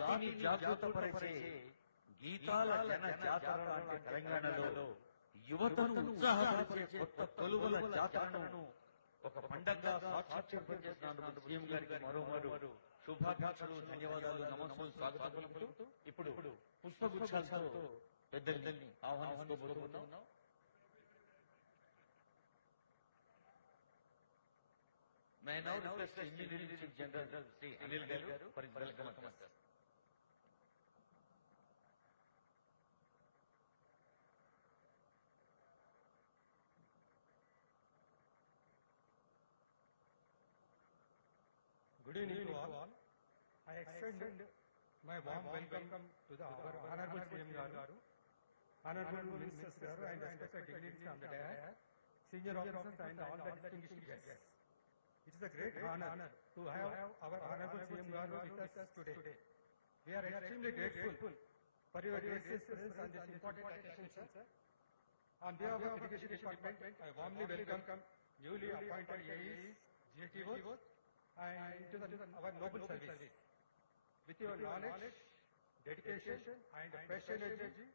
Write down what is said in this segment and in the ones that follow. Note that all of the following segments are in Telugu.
జాతిని జాగృతపరిచే గీతాల జన జాతర లాంటి తెలంగాణలో యువతను ఉత్సాహపరిచే కొత్త కొలువుల జాతరను ఒక పండగగా సాక్షాత్కరించేసినందుకు సీఎం గారికి మరోమారు శుభాకాంక్షలు, ధన్యవాదాలు, నమస్సులు, స్వాగతం పలుకుతూ ఇప్పుడు పుష్పగుచ్ఛాలతో పెద్దల్ని ఆహ్వానించుకోబోతున్నాం. May I now request the Immediate Chief General Sri Anil Garu for his welcome address. Good evening to all. I extend my warm welcome to the Honorable CM Garu, Honorable Ministers Garu, and respected dignitaries on the dais, senior officers, and all the distinguished guests. It is a great honor to have our Honorable CM Garu with us today. We are extremely grateful for your gracious presence on this important occasion, sir. On behalf of the Education Department, I warmly welcome newly appointed AEs, GTOs, and to our noble service. With your knowledge, dedication, and passion energy,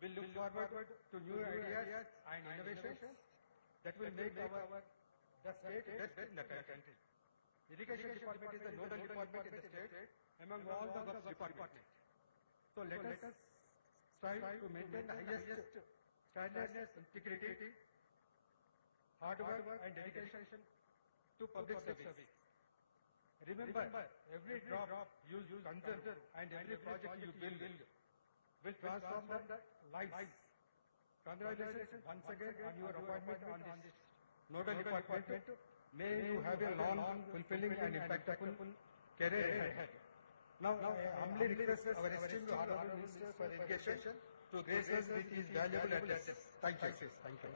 we look forward to new ideas and innovations that will make the state best in the country. Education Department is the nodal department in the state among all the works departments. So let us strive to maintain the highest standards, integrity, hard work, and dedication to public service. Remember, every drop you conserve and every project you build will transform the lives. Congratulations once again on your appointment on this nodal department. May you have a long, fulfilling and impactful career ahead. Now, I humbly request our esteemed Honorable Minister for Education to grace us with his valuable address. Thank you. Thank you.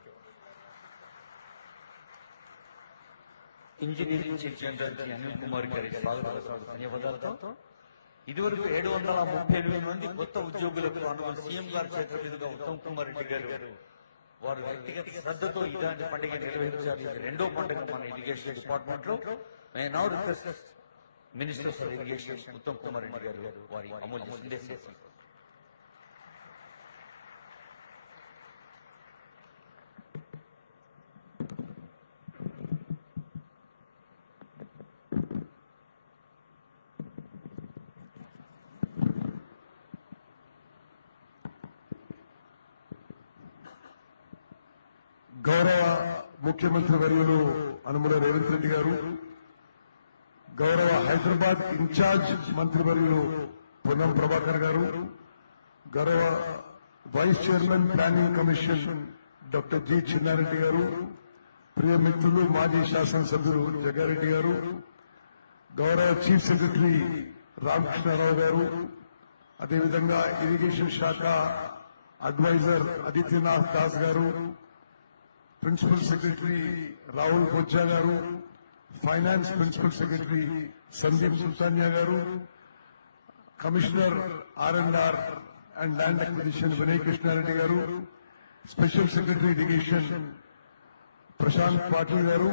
Engineering chief general Shri Anil Kumar గారి స్వాగత ధన్యవాదాలతో ఇదివరకు 738 మంది కొత్త ఉద్యోగులకు అనుమతి సీఎం గారి చేతుల మీదుగా ఉత్తమ్ కుమార్ రెడ్డి గారు వారు వ్యక్తిగత శ్రద్ధతో ఇలాంటి పండుగ నిర్వహించారు. రెండో పండుగ మన ఇరిగేషన్ డిపార్ట్మెంట్ లో. May now request minister for irrigation Uttam Kumar Reddy garu వారి అమూల్య సందేశం. గౌరవ ముఖ్యమంత్రి వర్యులు అనుముల రేవంత్ రెడ్డి గారు, గౌరవ హైదరాబాద్ ఇన్ఛార్జ్ మంత్రివర్యులు పొన్నం ప్రభాకర్ గారు, గౌరవ vice chairman planning commission doctor G Chinna Reddy గారు, ప్రియ మిత్రులు మాజీ శాసనసభ్యులు జగ్గారెడ్డి గారు, గౌరవ చీఫ్ సెక్రటరీ రామకృష్ణారావు గారు, అదేవిధంగా ఇరిగేషన్ శాఖ అడ్వైజర్ ఆదిత్యనాథ్ దాస్ గారు, principal secretary Rahul Bojja garu, finance principal secretary Sandeep Sultania garu, commissioner R and R and land acquisition Vinay Krishna Reddy garu, special secretary irrigation Prashant Patil garu,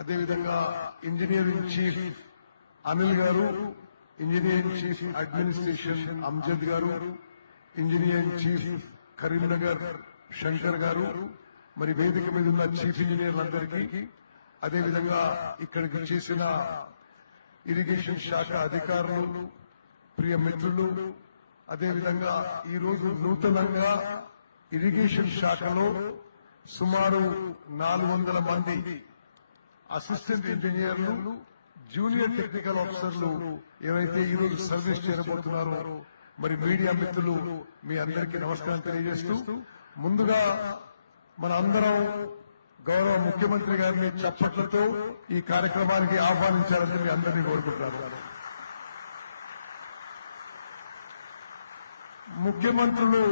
అదేవిధంగా ఇంజనీరింగ్ చీఫ్ అనిల్ గారు, ఇంజనీరింగ్ చీఫ్ అడ్మినిస్ట్రేషన్ అమ్జద్ గారు, ఇంజనీరింగ్ చీఫ్ కరీంనగర్ శంకర్ గారు, మరి వేదిక మీద ఉన్న చీఫ్ ఇంజనీర్లందరికీ, అదేవిధంగా ఇక్కడికి చేసిన ఇరిగేషన్ శాఖ అధికారులు, ప్రియ మిత్రులు, అదేవిధంగా ఈరోజు నూతనంగా ఇరిగేషన్ శాఖలో సుమారు 400 మంది అసిస్టెంట్ ఇంజనీర్లు, జూనియర్ టెక్నికల్ ఆఫీసర్లు ఏవైతే ఈరోజు సర్వీస్ చేయబోతున్నారో, మరి మీడియా మిత్రులు మీ అందరికీ నమస్కారం తెలియజేస్తూ, ముందుగా మన అందరం గౌరవ ముఖ్యమంత్రి గారిని చప్పట్లతో ఈ కార్యక్రమానికి ఆహ్వానించాలని మీ అందరినీ కోరుకుంటున్నాను. ముఖ్యమంత్రులు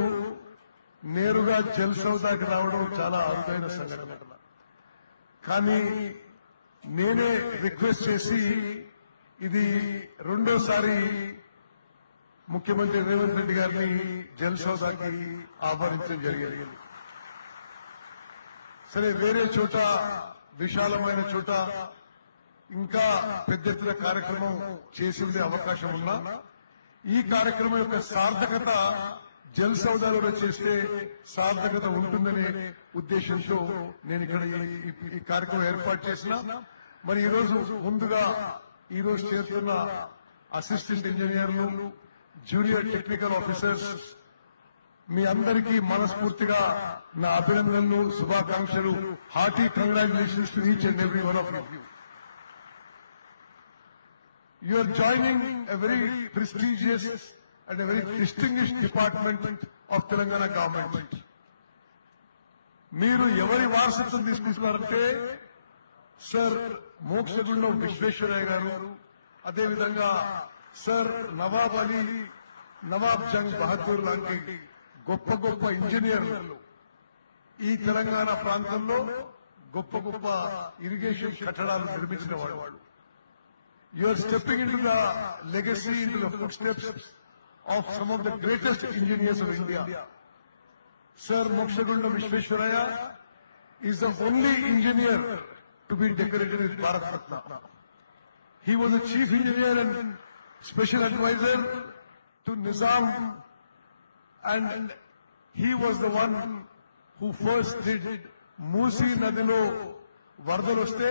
నేరుగా జల్ సౌదాకి రావడం చాలా అరుదైన సంఘటన. కానీ నేనే రిక్వెస్ట్ చేసి ఇది రెండోసారి ముఖ్యమంత్రి రేవంత్ రెడ్డి గారిని జల్ సౌదాకి ఆహ్వానించడం జరిగింది. సరే, వేరే చోట విశాలమైన చోట ఇంకా పెద్ద ఎత్తున కార్యక్రమం చేసిందే అవకాశం ఉన్నా ఈ కార్యక్రమం యొక్క సార్థకత జల్ సౌదాలో చేస్తే సార్థకత ఉంటుందనే ఉద్దేశంతో నేను ఇక్కడ ఈ కార్యక్రమం ఏర్పాటు చేసిన. మరి ముందుగా ఈ రోజు చేస్తున్న అసిస్టెంట్ ఇంజనీర్లు, జూనియర్ టెక్నికల్ ఆఫీసర్స్ మీ అందరికీ మనస్ఫూర్తిగా నా అభినందనలు, శుభాకాంక్షలు. Hearty congratulations to each and every one of you. You are joining a very prestigious and a very distinguished department of Telangana government. మీరు ఎవరి వారసత్వం తీసుకుంటున్నారంటే సర్ మోక్షగుండం విశ్వేశ్వరయ్య గారు, అదేవిధంగా సర్ నవాబ్ అలీ, నవాబ్ జంగ్ బహదూర్ లాంటి గొప్ప గొప్ప ఇంజనీర్లు ఈ తెలంగాణ ప్రాంతంలో గొప్ప గొప్ప ఇరిగేషన్ కట్టడాలు నిర్మించిన వాళ్ళు. You are stepping into the legacy, into the footsteps of some of the greatest engineers of India. Sir Mokshagundam Vishweshwaraya is the only engineer to be decorated with Bharat Ratna. He was a chief engineer and special advisor to Nizam, and he was the one who first did Musi Nadilo Vardaloste,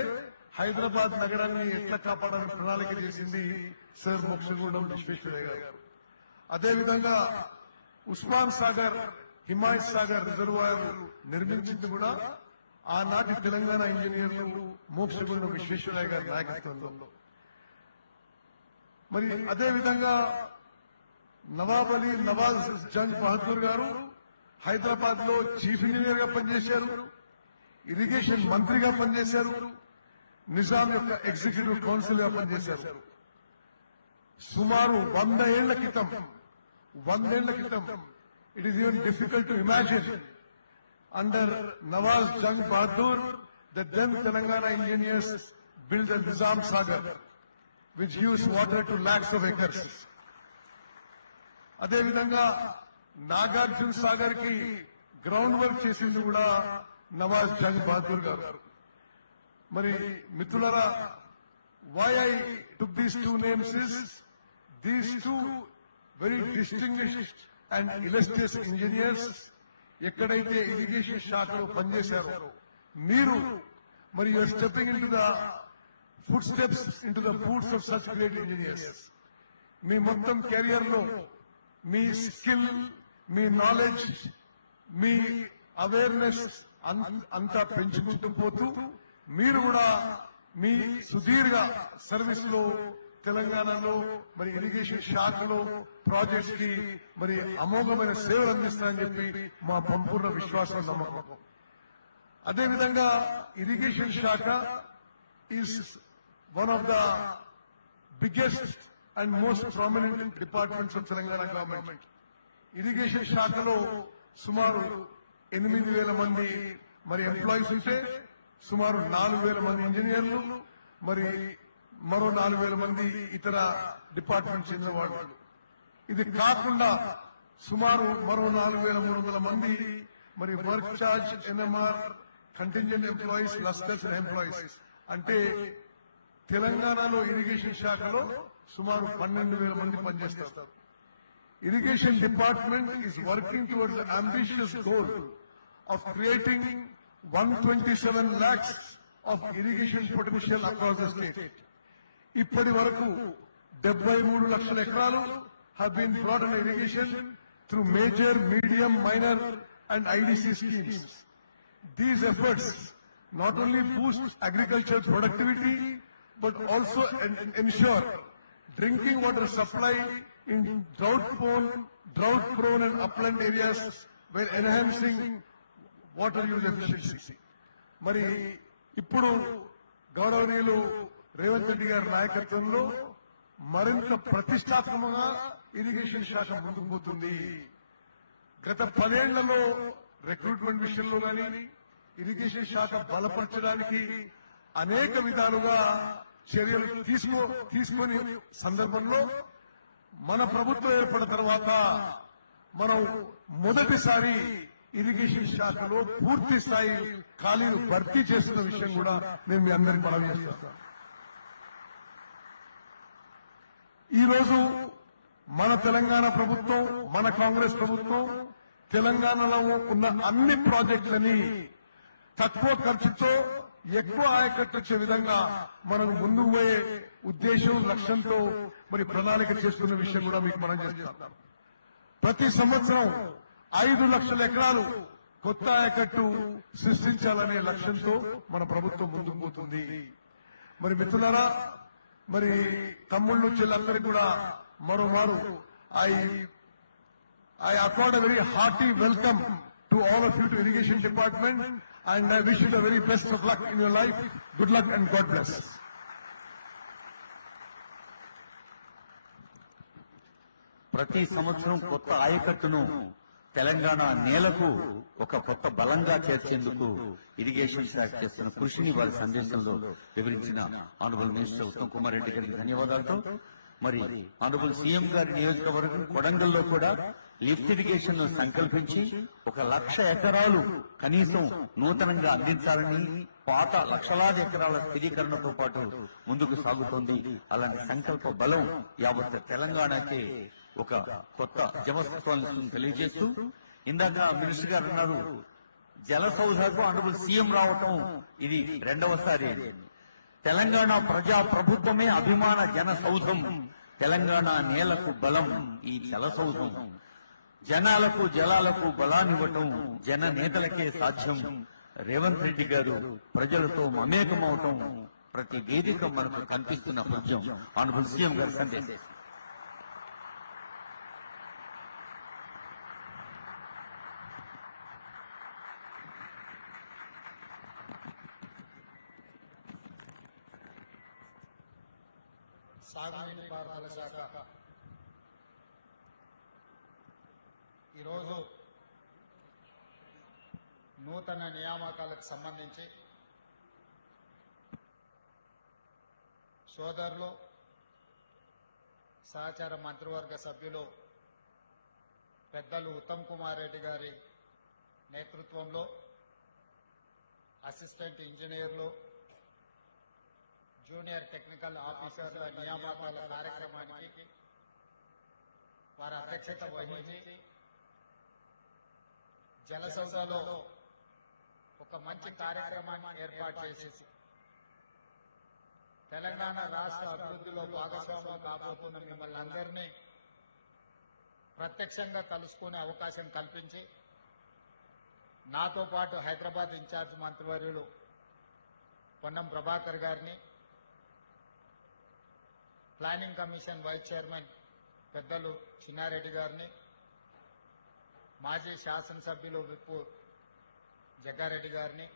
Hyderabad నగరాన్ని ఎట్లా కాపాడాలని ప్రణాళిక చేసింది సర్ మోక్షగుండం విశ్వేశ్వరయ్య గారు. అదేవిధంగా ఉస్మాన్ సాగర్, హిమాయత్ సాగర్ రిజర్వాయర్ నిర్మించింది కూడా ఆనాటి తెలంగాణ ఇంజనీర్లు మోక్షగుండం విశ్వేశ్వరయ్య గారి నాయకత్వంలో. మరి అదేవిధంగా నవాబ్ అలీ, నవాబ్ జంగ్ బహదూర్ గారు హైదరాబాద్ లో చీఫ్ ఇంజనీర్ గా పనిచేశారు, ఇరిగేషన్ మంత్రిగా పనిచేశారు, నిజాం యొక్క ఎగ్జిక్యూటివ్ కౌన్సిల్ గా పనిచేశారు. సుమారు 100 ఏళ్ల క్రితం it is even difficult to imagine under Nawaz Jung Bahadur the then Telangana engineers build the Nizam Sagar which gives water to lakhs of acres. అదేవిధంగా నాగార్జున సాగర్ కి గ్రౌండ్ వర్క్ చేసింది కూడా నవాజ్ జంగ్ బహదూర్ గారు. మరి మిత్రులారా, why I took these two names is these two very distinguished and illustrious engineers ఎక్కడైతే ఇరిగేషన్ శాఖలో పనిచేశారో మీరు మరి you are stepping into the footsteps, into the boots of such great engineers. మీ మొత్తం కెరియర్ లో మీ స్కిల్, మీ నాలెడ్జ్, మీ అవేర్నెస్ అంతా పెంచుకుంటూ పోతూ మీరు కూడా మీ సుదీర్ఘ సర్వీస్ లో తెలంగాణలో మరి ఇరిగేషన్ శాఖలో ప్రాజెక్ట్స్ కి మరి అమోఘమైన సేవలు అందిస్తారని చెప్పి మా సంపూర్ణ విశ్వాసం, నమ్మకం. అదేవిధంగా ఇరిగేషన్ శాఖ is one of the biggest and most prominent departments of Telangana government. Irrigation శాఖలో సుమారు 8,000 మంది మరి ఎంప్లాయీస్ ఉంటే సుమారు 4,000 మంది ఇంజనీర్లు, మరి మరో 4,000 మంది ఇతర డిపార్ట్మెంట్ చెందిన వాళ్ళు. ఇది కాకుండా సుమారు మరో 4,300 మంది మరి work charge, NMR, contingent employees, clusters employees. అంటే తెలంగాణలో ఇరిగేషన్ శాఖలో సుమారు 12,000 మంది పనిచేస్తారు. Irrigation department is working towards the ambitious goal of creating 127 lakhs of irrigation potential across the state. ఇప్పటి వరకు 73 లక్షల ఎకరాలు have been brought under irrigation through major, medium, minor and IDC schemes. These efforts not only boost agricultural productivity but also ensure drinking water supply in drought-prone and upland areas while enhancing water use efficiency. మరి ఇప్పుడు గౌరవనీయులు రేవంత్ రెడ్డి గారి నాయకత్వంలో మరింత ప్రతిష్టాత్మకంగా ఇరిగేషన్ శాఖ ముందుకు పోతుంది. గత 10 ఏళ్లలో రిక్రూట్మెంట్ విషయంలో కానీ ఇరిగేషన్ శాఖ బలపరచడానికి అనేక విధాలుగా చర్యలు తీసుకొని సందర్భంలో మన ప్రభుత్వం ఏర్పడిన తర్వాత మనం మొదటిసారి ఇరిగేషన్ శాఖలో పూర్తి స్థాయి ఖాళీలు భర్తీ చేస్తున్న విషయం కూడా నేను మీ అందరికీ మనవి చేస్తాను. ఈరోజు మన తెలంగాణ ప్రభుత్వం, మన కాంగ్రెస్ ప్రభుత్వం తెలంగాణలో ఉన్న అన్ని ప్రాజెక్టులని తక్కువ ఖర్చుతో ఎక్కువ ఆయకట్టు వచ్చే విధంగా మనం ముందుకు పోయే ఉద్దేశం, లక్ష్యంతో మరి ప్రణాళిక చేస్తున్న విషయం కూడా మీకు మనం చేస్తాం. ప్రతి సంవత్సరం 5 లక్షల ఎకరాలు కొత్త ఆయకట్టు సృష్టించాలనే లక్ష్యంతో మన ప్రభుత్వం ముందుకు పోతుంది. మరి మిత్రులారా, మరి తమ్ముళ్ళు చెల్లెలందరికీ కూడా మరోమారు I accord a very hearty welcome to all of you to Irrigation Department, and I wish you the very best of luck in your life. Good luck and God bless. ప్రతి సంవత్సరం కొత్త ఆయకట్టును తెలంగాణ నేలకు ఒక కొత్త బలంగా చేర్చేందుకు ఇరిగేషన్ శాఖ చేస్తున్న కృషిని వారి సందేశంలో వివరించిన ఆనరబుల్ మినిస్టర్ ఉత్తమ్ కుమార్ రెడ్డి గారికి ధన్యవాదాలతో, మరి ఆనరబుల్ సీఎం గారి నియోజకవర్గం కొడంగల్లో కూడా లిఫ్ట్ ఇరిగేషన్ ను సంకల్పించి 1,00,000 ఎకరాలు కనీసం నూతనంగా అందించాలని, పాత లక్షలాది ఎకరాల స్థిరీకరణతో పాటు ముందుకు సాగుతోంది. అలాంటి సంకల్ప బలం యావత్ తెలంగాణకే ఒక కొత్త జమస్తత్వాన్ని తెలియజేస్తూ, ఇందాక మినిస్టర్ గారు అన్నారు జల సౌధకు ఆనరబుల్ సీఎం రావటం ఇది 2వసారి. తెలంగాణ ప్రజా ప్రభుత్వమే అభిమాన జన సౌధం. తెలంగాణ నేలకు బలం ఈ జల సౌధం. జనాలకు జలాలకు బలాన్నివ్వటం జన నేతలకే సాధ్యం. రేవంత్ రెడ్డి గారు ప్రజలతో మమేకమవటం ప్రతి వేదిక మనకు కనిపిస్తున్న పద్యం ఆనరబుల్ సీఎం గారి సందేశం. సాగునీటి పారుదల శాఖ ఈరోజు నూతన నియామకాలకు సంబంధించి సోదరులు సహచార మంత్రివర్గ సభ్యులు పెద్దలు ఉత్తమ్ కుమార్ రెడ్డి గారి నేతృత్వంలో అసిస్టెంట్ ఇంజనీర్లు, జూనియర్ టెక్నికల్ ఆఫీసర్ల నియామకాల కార్యక్రమానికి వారి అధ్యక్షత వహించి జలసౌధలో ఒక మంచి కార్యక్రమాన్ని ఏర్పాటు చేసి తెలంగాణ రాష్ట్ర అభివృద్ధిలో భాగస్వామ్యం కాబోతున్న మిమ్మల్ని అందరినీ ప్రత్యక్షంగా కలుసుకునే అవకాశం కల్పించి, నాతో పాటు హైదరాబాద్ ఇన్ఛార్జ్ మంత్రివర్యులు పొన్నం ప్రభాకర్ గారిని, ప్లానింగ్ కమిషన్ వైస్ చైర్మన్ పెద్దలు చిన్నారెడ్డి గారిని, మాజీ శాసనసభ్యులు విప్పు జగ్గారెడ్డి గారిని,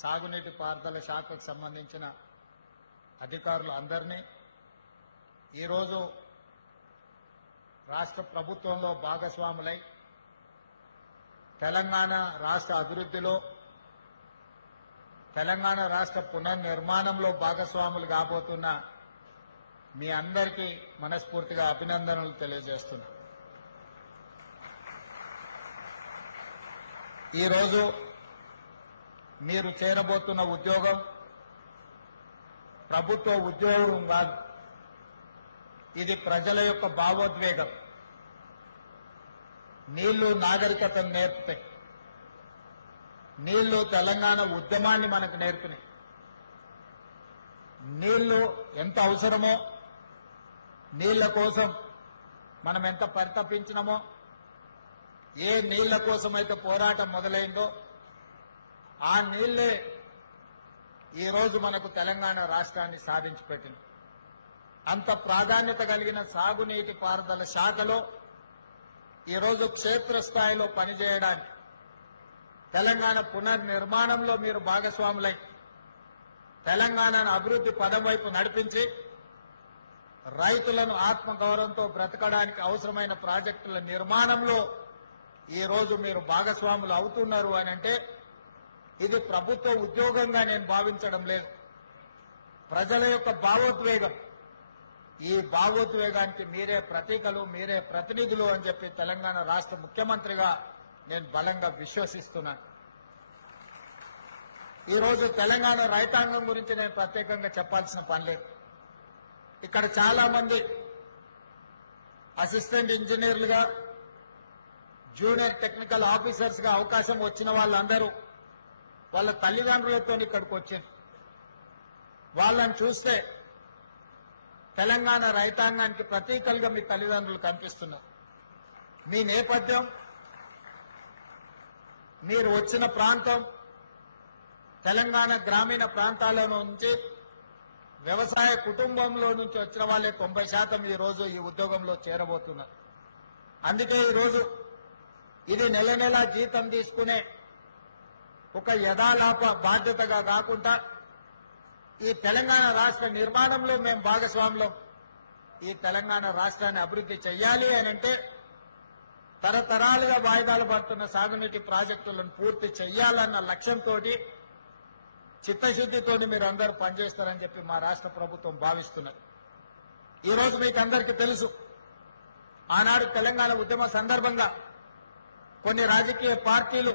సాగునీటి పారుదల శాఖకు సంబంధించిన అధికారులు అందరినీ ఈరోజు రాష్ట్ర ప్రభుత్వంలో భాగస్వాములై తెలంగాణ రాష్ట్ర అభివృద్ధిలో, తెలంగాణ రాష్ట్ర పునర్నిర్మాణంలో భాగస్వాములు కాబోతున్న మీ అందరికీ మనస్ఫూర్తిగా అభినందనలు తెలియజేస్తున్నా. ఈరోజు మీరు చేరబోతున్న ఉద్యోగం ప్రభుత్వ ఉద్యోగం కాదు, ఇది ప్రజల యొక్క భావోద్వేగం. నీళ్లు నాగరికతను నేర్పుతాయి. నీళ్లు తెలంగాణ ఉద్యమాన్ని మనకు నేర్పినాయి. నీళ్లు ఎంత అవసరమో, నీళ్ల కోసం మనం ఎంత పరితపించినామో, ఏ నీళ్ల కోసమైతే పోరాటం మొదలైందో ఆ నీళ్లే ఈరోజు మనకు తెలంగాణ రాష్ట్రాన్ని సాధించి పెట్టింది. అంత ప్రాధాన్యత కలిగిన సాగునీటి పారుదల శాఖలో ఈరోజు క్షేత్రస్థాయిలో పనిచేయడానికి, తెలంగాణ పునర్నిర్మాణంలో మీరు భాగస్వాములై తెలంగాణను అభివృద్ధి పదం వైపు నడిపించి రైతులను ఆత్మగౌరవంతో బ్రతకడానికి అవసరమైన ప్రాజెక్టుల నిర్మాణంలో ఈరోజు మీరు భాగస్వాములు అవుతున్నారు అని అంటే ఇది ప్రభుత్వ ఉద్యోగంగా నేను భావించడం లేదు. ప్రజల యొక్క భావోద్వేగం. ఈ భావోద్వేగానికి మీరే ప్రతీకలు, మీరే ప్రతినిధులు అని చెప్పి తెలంగాణ రాష్ట్ర ముఖ్యమంత్రిగా నేను బలంగా విశ్వసిస్తున్నాను. ఈరోజు తెలంగాణ రైతాంగం గురించి నేను ప్రత్యేకంగా చెప్పాల్సిన పని లేదు. ఇక్కడ చాలా మంది అసిస్టెంట్ ఇంజనీర్లుగా, జూనియర్ టెక్నికల్ ఆఫీసర్స్ గా అవకాశం వచ్చిన వాళ్ళందరూ వాళ్ళ తల్లిదండ్రులతో ఇక్కడికి వచ్చింది. వాళ్ళని చూస్తే తెలంగాణ రైతాంగానికి ప్రతీకలుగా మీ తల్లిదండ్రులు కనిపిస్తున్నారు. మీ నేపథ్యం, మీరు వచ్చిన ప్రాంతం తెలంగాణ గ్రామీణ ప్రాంతాల నుంచి వ్యవసాయ కుటుంబంలో నుంచి వచ్చిన వాళ్ళే 90% ఈ రోజు ఈ ఉద్యోగంలో చేరబోతున్నారు. అందుకే ఈరోజు ఇది నెల నెల జీతం తీసుకునే ఒక యథాలాప బాధ్యతగా కాకుండా ఈ తెలంగాణ రాష్ట్ర నిర్మాణంలో మేము భాగస్వాములం. ఈ తెలంగాణ రాష్ట్రాన్ని అభివృద్ధి చేయాలి అని అంటే తరతరాలుగా వాయిదాలు పడుతున్న సాగునీటి ప్రాజెక్టులను పూర్తి చేయాలన్న లక్ష్యంతో చిత్తశుద్ధితో మీరు అందరూ పనిచేస్తారని చెప్పి మా రాష్ట్ర ప్రభుత్వం భావిస్తున్నారు. ఈ రోజు మీకు అందరికీ తెలుసు, ఆనాడు తెలంగాణ ఉద్యమ సందర్భంగా కొన్ని రాజకీయ పార్టీలు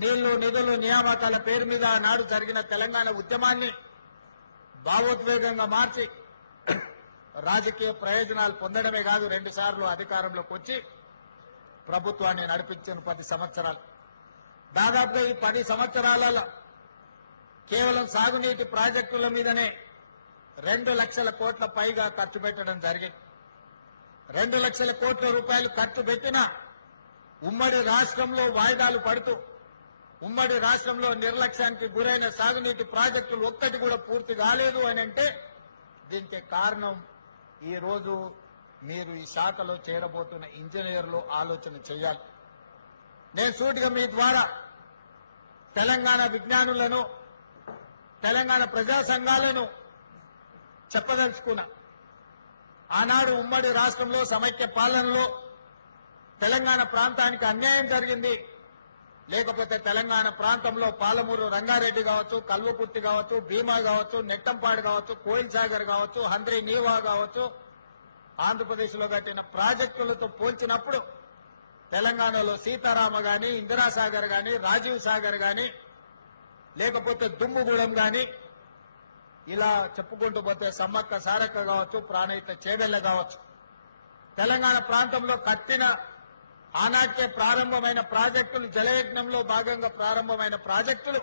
నీళ్లు, నిధులు, నియామకాల పేరు మీద ఆనాడు జరిగిన తెలంగాణ ఉద్యమాన్ని భావోద్వేగంగా మార్చి రాజకీయ ప్రయోజనాలు పొందడమే కాదు 2 సార్లు అధికారంలోకి వచ్చి ప్రభుత్వాన్ని నడిపించిన 10 సంవత్సరాలు. దాదాపుగా ఈ 10 సంవత్సరాలలో కేవలం సాగునీటి ప్రాజెక్టుల మీదనే 2 లక్షల కోట్ల పైగా ఖర్చు పెట్టడం జరిగింది. 2 లక్షల కోట్ల రూపాయలు ఖర్చు పెట్టిన ఉమ్మడి రాష్ట్రంలో వాయిదాలు పడుతూ ఉమ్మడి రాష్ట్రంలో నిర్లక్ష్యానికి గురైన సాగునీటి ప్రాజెక్టులు ఒక్కటి కూడా పూర్తి కాలేదు అని అంటే దీనికి కారణం ఈ రోజు మీరు ఈ శాఖలో చేరబోతున్న ఇంజనీర్లు ఆలోచన చేయాలి. నేను సూటిగా మీ ద్వారా తెలంగాణ విజ్ఞానులను, తెలంగాణ ప్రజా సంఘాలను చెప్పదలుచుకున్నా. ఆనాడు ఉమ్మడి రాష్ట్రంలో సమైక్య పాలనలో తెలంగాణ ప్రాంతానికి అన్యాయం జరిగింది. లేకపోతే తెలంగాణ ప్రాంతంలో పాలమూరు రంగారెడ్డి కావచ్చు, కల్వకుర్తి కావచ్చు, భీమా కావచ్చు, నెట్టంపాడు కావచ్చు, కోయిల్ సాగర్ కావచ్చు, హంద్రీ నీవా కావచ్చు, ఆంధ్రప్రదేశ్లో కట్టిన ప్రాజెక్టులతో పోల్చినప్పుడు తెలంగాణలో సీతారామ గాని, ఇందిరాసాగర్ గాని, రాజీవ్ సాగర్ గాని, లేకపోతే దుమ్ముగూడెం గాని, ఇలా చెప్పుకుంటూ పోతే సమ్మక్క సారక్క కావచ్చు, ప్రాణహిత చేవెళ్ల కావచ్చు, తెలంగాణ ప్రాంతంలో కట్టిన ఆనాటికే ప్రారంభమైన ప్రాజెక్టులు, జలయజ్ఞంలో భాగంగా ప్రారంభమైన ప్రాజెక్టులు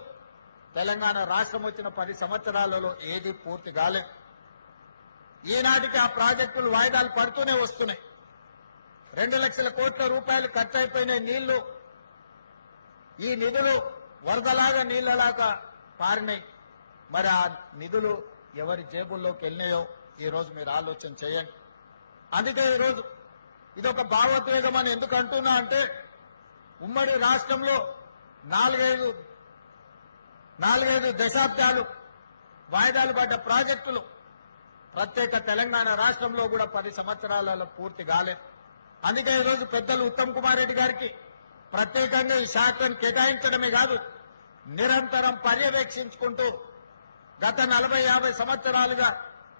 తెలంగాణ రాష్ట్రం వచ్చిన 10 సంవత్సరాలలో ఏది పూర్తి కాలేదు. ఈనాటికి ఆ ప్రాజెక్టులు వాయిదాలు పడుతూనే వస్తున్నాయి. 2 లక్షల కోట్ల రూపాయలు ఖర్చు అయిపోయిన నీళ్లు, ఈ నిధులు వరదలాగా నీళ్లలాగా పారినాయి. మరి ఆ నిధులు ఎవరి జేబుల్లోకి వెళ్ళినాయో ఈ రోజు మీరు ఆలోచన చేయండి. అందుకే ఈరోజు ఇదొక భావోద్వేగం అని ఎందుకు అంటున్నా అంటే ఉమ్మడి రాష్ట్రంలో 4-5 దశాబ్దాలు వాయిదాలు పడ్డ ప్రాజెక్టులు ప్రత్యేక తెలంగాణ రాష్ట్రంలో కూడా 10 సంవత్సరాలలో పూర్తి కాలేదు. అందుకే ఈరోజు పెద్దలు ఉత్తమ్ కుమార్ రెడ్డి గారికి ప్రత్యేకంగా ఈ శాఖను కేటాయించడమే కాదు, నిరంతరం పర్యవేక్షించుకుంటూ గత 40-50 సంవత్సరాలుగా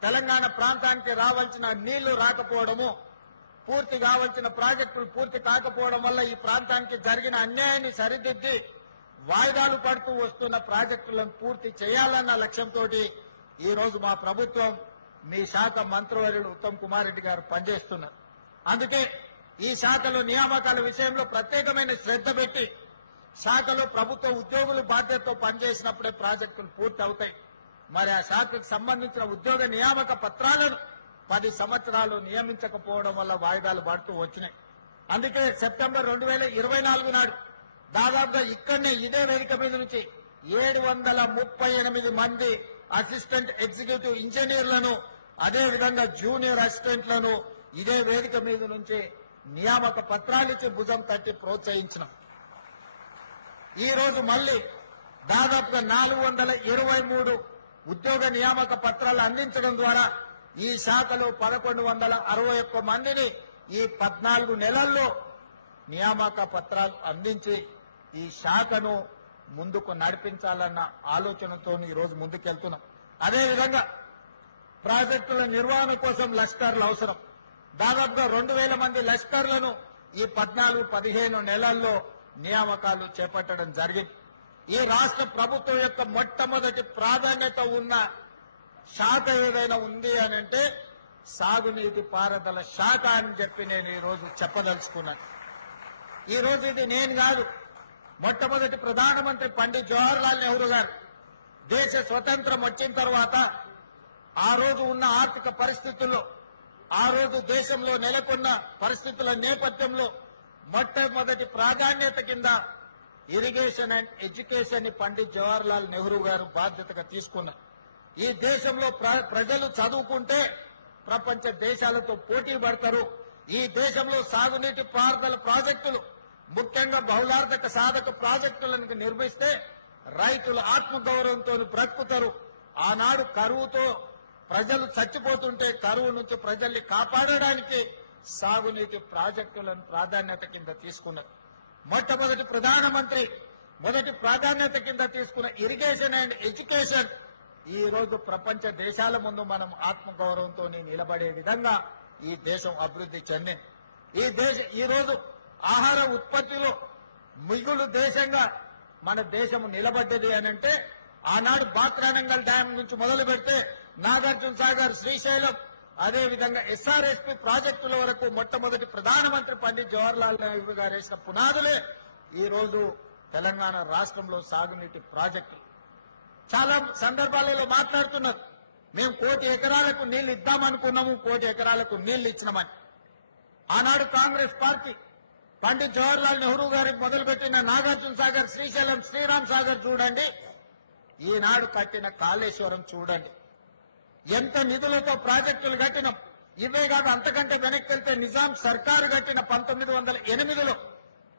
తెలంగాణ ప్రాంతానికి రావాల్సిన నీళ్లు రాకపోవడము, పూర్తి కావాల్సిన ప్రాజెక్టులు పూర్తి కాకపోవడం వల్ల ఈ ప్రాంతానికి జరిగిన అన్యాయాన్ని సరిదిద్ది వాయిదాలు పడుతూ వస్తున్న ప్రాజెక్టులను పూర్తి చేయాలన్న లక్ష్యంతో ఈ రోజు మా ప్రభుత్వం, మీ శాఖ మంత్రివర్యులు ఉత్తమ్ కుమార్ రెడ్డి గారు పనిచేస్తున్నారు. అందుకే ఈ శాఖలో నియామకాల విషయంలో ప్రత్యేకమైన శ్రద్ధ పెట్టి శాఖలో ప్రభుత్వ ఉద్యోగులు బాధ్యతతో పనిచేసినప్పుడే ప్రాజెక్టులు పూర్తి అవుతాయి. మరి ఆ శాఖకు సంబంధించిన ఉద్యోగ నియామక పత్రాలను 10 సంవత్సరాలు నియమించకపోవడం వల్ల వాయిదాలు పడుతూ వచ్చినాయి. అందుకే సెప్టెంబర్ 2024 నాడు దాదాపుగా ఇక్కడనే ఇదే వేదిక మీద నుంచి 738 మంది అసిస్టెంట్ ఎగ్జిక్యూటివ్ ఇంజనీర్లను, అదేవిధంగా జూనియర్ అసిస్టెంట్లను ఇదే వేదిక మీద నుంచి నియామక పత్రాలిచ్చి భుజం తట్టి ప్రోత్సహించినాం. ఈ రోజు మళ్లీ దాదాపుగా 423 ఉద్యోగ నియామక పత్రాలు అందించడం ద్వారా ఈ శాఖలో 1161 మందిని ఈ 14 నెలల్లో నియామక పత్రాలు అందించి ఈ శాఖను ముందుకు నడిపించాలన్న ఆలోచనతో ఈ రోజు ముందుకెళ్తున్నాం. అదేవిధంగా ప్రాజెక్టుల నిర్వహణ కోసం లష్కర్లు అవసరం. దాదాపుగా 2000 మంది లష్కర్లను ఈ 14-15 నెలల్లో నియామకాలు చేపట్టడం జరిగింది. ఈ రాష్ట్ర ప్రభుత్వం యొక్క మొట్టమొదటి ప్రాధాన్యత ఉన్న శాఖ ఏదైనా ఉంది అని అంటే సాగునీటి పారుదల శాఖ అని చెప్పి నేను ఈరోజు చెప్పదలుచుకున్నాను. ఈరోజు ఇది నేను కాదు, మొట్టమొదటి ప్రధానమంత్రి పండిత్ జవహర్లాల్ నెహ్రూ గారు దేశ స్వతంత్రం వచ్చిన తర్వాత ఆ రోజు ఉన్న ఆర్థిక పరిస్థితుల్లో, ఆ రోజు దేశంలో నెలకొన్న పరిస్థితుల నేపథ్యంలో మొట్టమొదటి ప్రాధాన్యత కింద ఇరిగేషన్ అండ్ ఎడ్యుకేషన్ ని పండిత్ జవహర్లాల్ నెహ్రూ గారు బాధ్యతగా తీసుకున్నారు. ఈ దేశంలో ప్రజలు చదువుకుంటే ప్రపంచ దేశాలతో పోటీ పడతారు. ఈ దేశంలో సాగునీటి పారుదల ప్రాజెక్టులు, ముఖ్యంగా బహుళార్థక సాధక ప్రాజెక్టులను నిర్మిస్తే రైతులు ఆత్మగౌరవంతో బ్రతుకుతారు. ఆనాడు కరువుతో ప్రజలు చచ్చిపోతుంటే కరువు నుంచి ప్రజల్ని కాపాడడానికి సాగునీటి ప్రాజెక్టులను ప్రాధాన్యత కింద తీసుకున్నారు. మొట్టమొదటి ప్రధానమంత్రి మొదటి ప్రాధాన్యత కింద తీసుకున్న ఇరిగేషన్ అండ్ ఎడ్యుకేషన్ ఈ రోజు ప్రపంచ దేశాల ముందు మనం ఆత్మగౌరవంతో నిలబడే విధంగా ఈ దేశం అభివృద్ధి చెందింది. ఈ రోజు ఆహార ఉత్పత్తిలో మిగులు దేశంగా మన దేశం నిలబడ్డది అని అంటే ఆనాడు బాత్రానంగల్ డ్యాం నుంచి మొదలు పెడితే నాగార్జున సాగర్, శ్రీశైలం, అదేవిధంగా ఎస్ఆర్ఎస్పీ ప్రాజెక్టుల వరకు మొట్టమొదటి ప్రధానమంత్రి పండిత్ జవహర్లాల్ నెహ్రూ గారు వేసిన పునాదులే ఈ రోజు తెలంగాణ రాష్ట్రంలో సాగునీటి ప్రాజెక్టులు. చాలా సందర్భాలలో మాట్లాడుతున్నారు, మేము 1 కోటి ఎకరాలకు నీళ్లు ఇద్దామనుకున్నాము, 1 కోటి ఎకరాలకు నీళ్లు ఇచ్చినామని. ఆనాడు కాంగ్రెస్ పార్టీ పండిత్ జవహర్లాల్ నెహ్రూ గారికి మొదలుపెట్టిన నాగార్జున సాగర్, శ్రీశైలం, శ్రీరామ్ సాగర్ చూడండి, ఈనాడు కట్టిన కాళేశ్వరం చూడండి, ఎంత నిధులతో ప్రాజెక్టులు కట్టినాం. ఇవే కాదు, అంతకంటే వెనక్కి వెళ్తే నిజాం సర్కారు కట్టిన 1908లో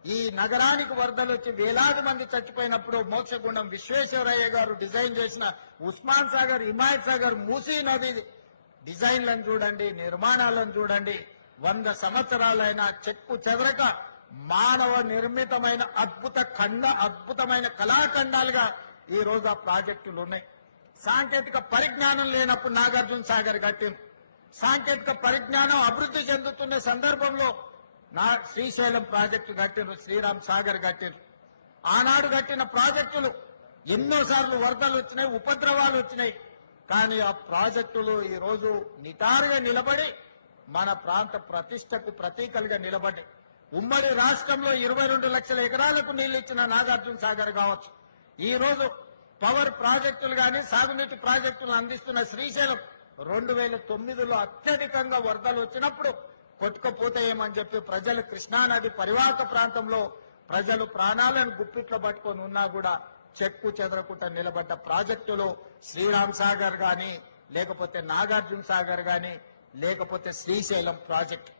ఈ నగరానికి వరదలు వచ్చి వేలాది మంది చచ్చిపోయినప్పుడు మోక్షగుండం విశ్వేశ్వరయ్య గారు డిజైన్ చేసిన ఉస్మాన్ సాగర్, హిమాయత్ సాగర్, మూసీ నది డిజైన్లను చూడండి, నిర్మాణాలను చూడండి. 100 సంవత్సరాలైన చెక్కు చెదరక మానవ నిర్మితమైన అద్భుతమైన కళాఖండాలుగా ఈ రోజు ఆ ప్రాజెక్టులు ఉన్నాయి. సాంకేతిక పరిజ్ఞానం లేనప్పుడు నాగార్జున సాగర్ కట్టింది. సాంకేతిక పరిజ్ఞానం అభివృద్ధి చెందుతున్న సందర్భంలో శ్రీశైలం ప్రాజెక్టు కట్టిండ్రు, శ్రీరామ్ సాగర్ కట్టిండ్రు. ఆనాడు కట్టిన ప్రాజెక్టులు ఎన్నోసార్లు వరదలు వచ్చినాయి, ఉపద్రవాలు వచ్చినాయి. కానీ ఆ ప్రాజెక్టులు ఈ రోజు నిటారుగా నిలబడి మన ప్రాంత ప్రతిష్టకు ప్రతీకలుగా నిలబడ్డాయి. ఉమ్మడి రాష్ట్రంలో 22 లక్షల ఎకరాలకు నీళ్లు ఇచ్చిన నాగార్జున సాగర్ కావచ్చు, ఈ రోజు పవర్ ప్రాజెక్టులు గాని సాగునీటి ప్రాజెక్టులు అందిస్తున్న శ్రీశైలం 2009లో అత్యధికంగా వరదలు వచ్చినప్పుడు కొట్టుకుపోతాయేమని చెప్పి ప్రజలు కృష్ణానది పరివాహక ప్రాంతంలో ప్రజలు ప్రాణాలను గుప్పిట్లో పట్టుకొని ఉన్నా కూడా చెక్కు చెదరకుండా నిలబడ్డ ప్రాజెక్టులు శ్రీరామ్ సాగర్ గాని, లేకపోతే నాగార్జున సాగర్ గాని, లేకపోతే శ్రీశైలం ప్రాజెక్టు.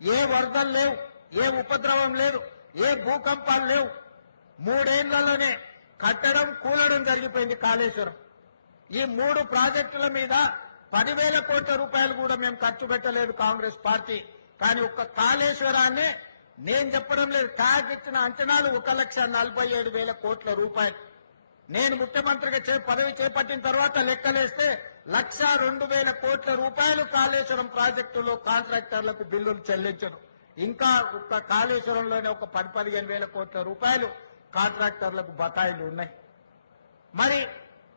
ఏ వరదలు లేవు, ఏ ఉపద్రవం లేదు, ఏ భూకంపాలు లేవు. 3 ఏళ్లలోనే కట్టడం కూలడం జరిగిపోయింది కాళేశ్వరం. ఈ 3 ప్రాజెక్టుల మీద 10,000 కోట్ల రూపాయలు కూడా మేము ఖర్చు పెట్టలేదు కాంగ్రెస్ పార్టీ. కానీ ఒక్క కాళేశ్వరాన్ని నేను చెప్పడం లేదు, ట్యాగ్ ఇచ్చిన అంచనాలు 1,47,000 కోట్ల రూపాయలు. నేను ముఖ్యమంత్రిగా పదవి చేపట్టిన తర్వాత లెక్కలేస్తే 1,02,000 కోట్ల రూపాయలు కాళేశ్వరం ప్రాజెక్టులో కాంట్రాక్టర్లకు బిల్లులు చెల్లించడం. ఇంకా ఒక్క కాళేశ్వరంలోనే ఒక 10,000-15,000 కోట్ల రూపాయలు కాంట్రాక్టర్లకు బకాయిలు ఉన్నాయి. మరి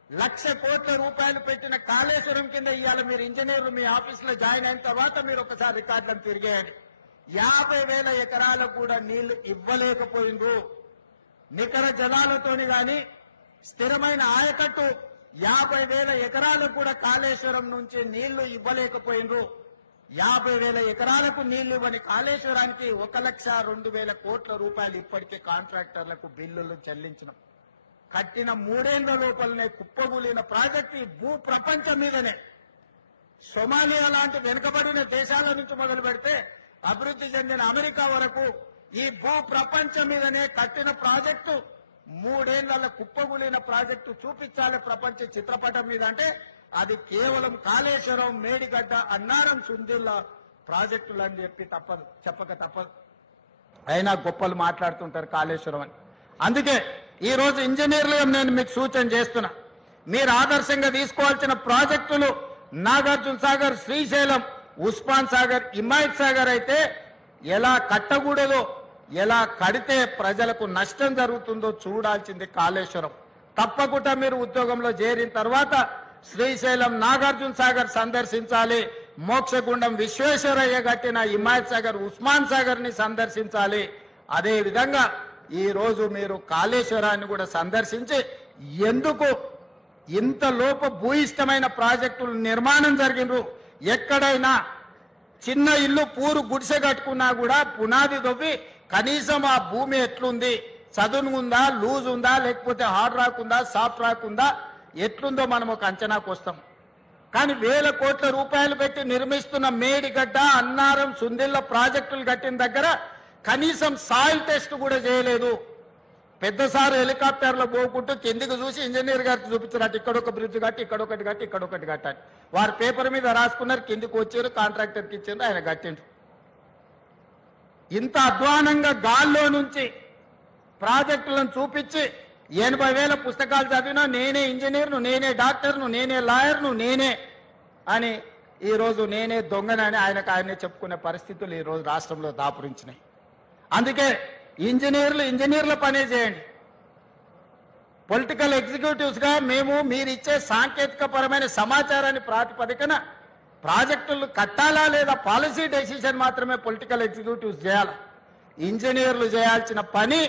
1,00,000 కోట్ల రూపాయలు పెట్టిన కాళేశ్వరం కింద ఇవాళ మీరు ఇంజనీర్లు మీ ఆఫీసులో జాయిన్ అయిన తర్వాత మీరు ఒకసారి రికార్డులను తిరిగేయండి. 50,000 ఎకరాలకు కూడా నీళ్లు ఇవ్వలేకపోయిండ్రు. నికర జలాలతోని గాని స్థిరమైన ఆయకట్టు 50,000 ఎకరాలకు కూడా కాళేశ్వరం నుంచి నీళ్లు ఇవ్వలేకపోయిండ్రు. 50,000 ఎకరాలకు నీళ్లు ఇవ్వని కాళేశ్వరానికి 1,02,000 కోట్ల రూపాయలు ఇప్పటికే కాంట్రాక్టర్లకు బిల్లులు చెల్లించినాం. కట్టిన 3 ఏళ్ల లోపలనే కుప్పగూలిన ప్రాజెక్టు ఈ భూ ప్రపంచం మీదనే. సొమాలియా లాంటి వెనుకబడిన దేశాల నుంచి మొదలు పెడితే అభివృద్ధి చెందిన అమెరికా వరకు ఈ భూ ప్రపంచం మీదనే కట్టిన ప్రాజెక్టు 3 ఏళ్ల కుప్పగూలిన ప్రాజెక్టు చూపించాలి ప్రపంచ చిత్రపటం మీద అంటే అది కేవలం కాళేశ్వరం, మేడిగడ్డ, అన్నారం, సుందిల్ల ప్రాజెక్టులు అని చెప్పక తప్పదు. అయినా గొప్పలు మాట్లాడుతుంటారు కాళేశ్వరం అని. అందుకే ఈ రోజు ఇంజనీర్లుగా నేను మీకు సూచన చేస్తున్నా, మీరు ఆదర్శంగా తీసుకోవాల్సిన ప్రాజెక్టులు నాగార్జున సాగర్, శ్రీశైలం, ఉస్మాన్ సాగర్, హిమాయత్ సాగర్ అయితే ఎలా కట్టకూడదో, ఎలా కడితే ప్రజలకు నష్టం జరుగుతుందో చూడాల్సింది కాళేశ్వరం. తప్పకుండా మీరు ఉద్యోగంలో చేరిన తర్వాత శ్రీశైలం, నాగార్జున సాగర్ సందర్శించాలి. మోక్షగుండం విశ్వేశ్వరయ్య కట్టిన హిమాయత్ సాగర్, ఉస్మాన్ సాగర్ ని సందర్శించాలి. అదే విధంగా ఈ రోజు మీరు కాళేశ్వరాన్ని కూడా సందర్శించి ఎందుకు ఇంత లోప భూయిష్టమైన ప్రాజెక్టులు నిర్మాణం జరిగినరు, ఎక్కడైనా చిన్న ఇల్లు పూరు గుడిసె కట్టుకున్నా కూడా పునాది దొవ్వి కనీసం ఆ భూమి ఎట్లుంది, చదునుందా, లూజ్ ఉందా, లేకపోతే హార్డ్ రాక్ ఉందా, సాఫ్ట్ రాక్ ఉందా, ఎట్లుందో మనం ఒక అంచనాకు వస్తాం. కానీ వేల కోట్ల రూపాయలు పెట్టి నిర్మిస్తున్న మేడిగడ్డ, అన్నారం, సుందిళ్ళ ప్రాజెక్టులు కట్టిన దగ్గర కనీసం సాయిల్ టెస్ట్ కూడా చేయలేదు. పెద్దసారి హెలికాప్టర్లో పోకుంటూ కిందికి చూసి ఇంజనీర్ గారికి చూపించారు, ఇక్కడొక బ్రిడ్జ్ కట్టి, ఇక్కడొకటి కట్టి, ఇక్కడొకటి కట్టాలి. వారు పేపర్ మీద రాసుకున్నారు, కిందికి వచ్చారు, కాంట్రాక్టర్కి ఇచ్చారు, ఆయన కట్టిండ్రు. ఇంత అధ్వానంగా గాల్లో నుంచి ప్రాజెక్టులను చూపించి 80,000 పుస్తకాలు చదివినా నేనే ఇంజనీర్ను, నేనే డాక్టర్ను, నేనే లాయర్ను, నేనే అని ఈరోజు నేనే దొంగనని ఆయనే చెప్పుకునే పరిస్థితులు ఈరోజు రాష్ట్రంలో దాపురించినాయి. అందుకే ఇంజనీర్ల పనే చేయండి. పొలిటికల్ ఎగ్జిక్యూటివ్స్ గా మేము మీరు ఇచ్చే సాంకేతిక పరమైన సమాచారాన్ని ప్రాతిపదికన ప్రాజెక్టులు కట్టాలా లేదా పాలసీ డెసిషన్ మాత్రమే పొలిటికల్ ఎగ్జిక్యూటివ్స్ చేయాలి. ఇంజనీర్లు చేయాల్సిన పని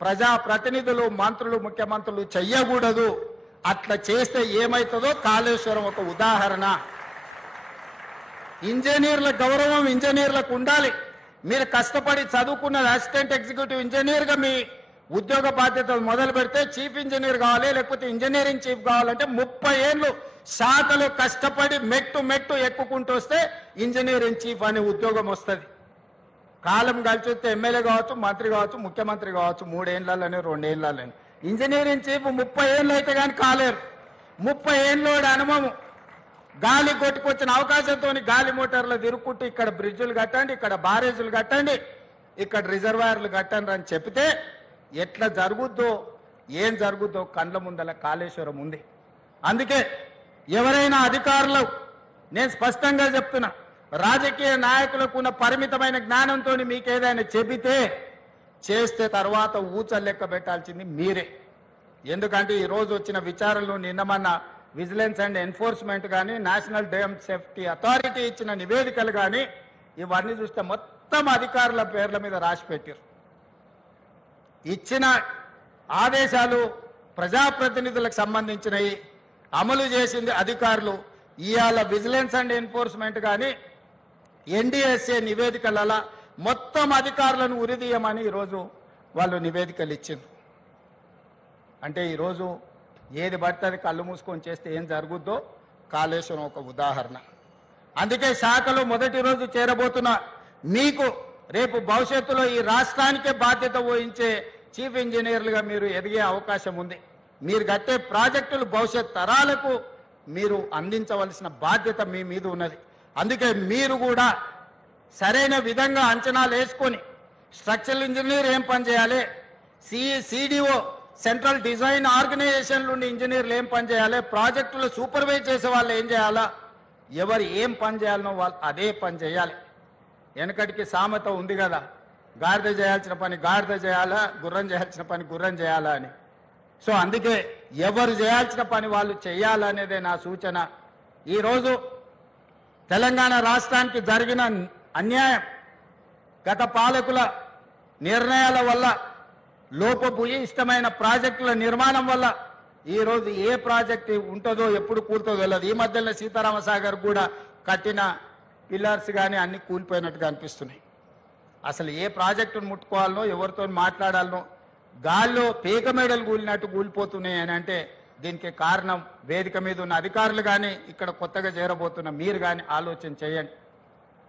ప్రజాప్రతినిధులు, మంత్రులు, ముఖ్యమంత్రులు చెయ్యకూడదు. అట్లా చేస్తే ఏమవుతుందో కాళేశ్వరం ఒక ఉదాహరణ. ఇంజనీర్ల గౌరవం ఇంజనీర్లకు ఉండాలి. మీరు కష్టపడి చదువుకున్న అసిస్టెంట్ ఎగ్జిక్యూటివ్ ఇంజనీర్గా మీ ఉద్యోగ బాధ్యతలు మొదలు పెడితే చీఫ్ ఇంజనీర్ కావాలి, లేకపోతే ఇంజనీరింగ్ చీఫ్ కావాలంటే 30 ఏళ్ళు శాఖలు కష్టపడి మెట్టు ఎక్కుకుంటూ వస్తే ఇంజనీరింగ్ చీఫ్ అనే ఉద్యోగం వస్తుంది. కాలం కలిసి వస్తే ఎమ్మెల్యే కావచ్చు, మంత్రి కావచ్చు, ముఖ్యమంత్రి కావచ్చు, 3 ఏళ్ళలోనే 2 ఏళ్ళలోనే. ఇంజనీరింగ్ చీఫ్ 30 ఏళ్ళు అయితే కానీ కాలేరు. 30 ఏళ్ళోడి అనుభవం, గాలి కొట్టుకొచ్చిన అవకాశంతో గాలి మోటార్లు తిరుక్కుంటూ ఇక్కడ బ్రిడ్జులు కట్టండి, ఇక్కడ బారేజులు కట్టండి, ఇక్కడ రిజర్వాయర్లు కట్టండి అని చెప్తే ఎట్లా జరుగుద్దో, ఏం జరుగుద్దో కళ్ళ ముందల కాళేశ్వరం ఉంది. అందుకే ఎవరైనా అధికారులు, నేను స్పష్టంగా చెప్తున్నా, రాజకీయ నాయకులకు ఉన్న పరిమితమైన జ్ఞానంతో మీకు ఏదైనా చెబితే చేస్తే తర్వాత ఊచలు లెక్క పెట్టాల్సింది మీరే. ఎందుకంటే ఈరోజు వచ్చిన విచారణలు, నిన్నమన్న విజిలెన్స్ అండ్ ఎన్ఫోర్స్మెంట్ కానీ, నేషనల్ డ్యామ్ సేఫ్టీ అథారిటీ ఇచ్చిన నివేదికలు కానీ ఇవన్నీ చూస్తే మొత్తం అధికారుల పేర్ల మీద రాసి పెట్టారు. ఇచ్చిన ఆదేశాలు ప్రజాప్రతినిధులకు సంబంధించినవి, అమలు చేసింది అధికారులు. ఇవాళ విజిలెన్స్ అండ్ ఎన్ఫోర్స్మెంట్ కానీ ఎన్డీఎస్ఏ నివేదికల మొత్తం అధికారులను ఉరిదీయమని ఈరోజు వాళ్ళు నివేదికలు ఇచ్చిండ్రు. అంటే ఈరోజు ఏది పడితే అది కళ్ళు మూసుకొని చేస్తే ఏం జరుగుద్దో కాళేశ్వరం ఒక ఉదాహరణ. అందుకే శాఖలో మొదటి రోజు చేరబోతున్న మీకు రేపు భవిష్యత్తులో ఈ రాష్ట్రానికే బాధ్యత వహించే చీఫ్ ఇంజనీర్లుగా మీరు ఎదిగే అవకాశం ఉంది. మీరు కట్టే ప్రాజెక్టులు భవిష్యత్ తరాలకు మీరు అందించవలసిన బాధ్యత మీ మీద ఉన్నది. అందుకే మీరు కూడా సరైన విధంగా అంచనాలు వేసుకొని స్ట్రక్చరల్ ఇంజనీర్ ఏం పని చేయాలి, సిడిఓ సెంట్రల్ డిజైన్ ఆర్గనైజేషన్ నుండి ఇంజనీర్లు ఏం పని చేయాలి, ప్రాజెక్టులు సూపర్వైజ్ చేసే వాళ్ళు ఏం చేయాలా, ఎవరు ఏం పని చేయాలనో వాళ్ళు అదే పని చేయాలి. వెనకటికి సామెత ఉంది కదా, గాడిద చేయాల్సిన పని గాడిద చేయాలా, గుర్రం చేయాల్సిన పని గుర్రం చేయాలా అని. సో అందుకే ఎవరు చేయాల్సిన పని వాళ్ళు చేయాలనేదే నా సూచన. ఈరోజు తెలంగాణ రాష్ట్రానికి జరిగిన అన్యాయం గత పాలకుల నిర్ణయాల వల్ల, లోపభూయిష్టమైన ప్రాజెక్టుల నిర్మాణం వల్ల ఈరోజు ఏ ప్రాజెక్టు ఉంటుందో ఎప్పుడు కూలుతుందో తెలియదు. ఈ మధ్యలో సీతారామసాగర్ కూడా కట్టిన పిల్లర్స్ కానీ అన్ని కూలిపోయినట్టుగా అనిపిస్తున్నాయి. అసలు ఏ ప్రాజెక్టును ముట్టుకోవాలనో, ఎవరితో మాట్లాడాలనో గాల్లో పీక మేడలు కూలినట్టు కూలిపోతున్నాయి అని అంటే దీనికి కారణం వేదిక మీద ఉన్న అధికారులు కానీ, ఇక్కడ కొత్తగా చేరబోతున్న మీరు కానీ ఆలోచన చేయండి.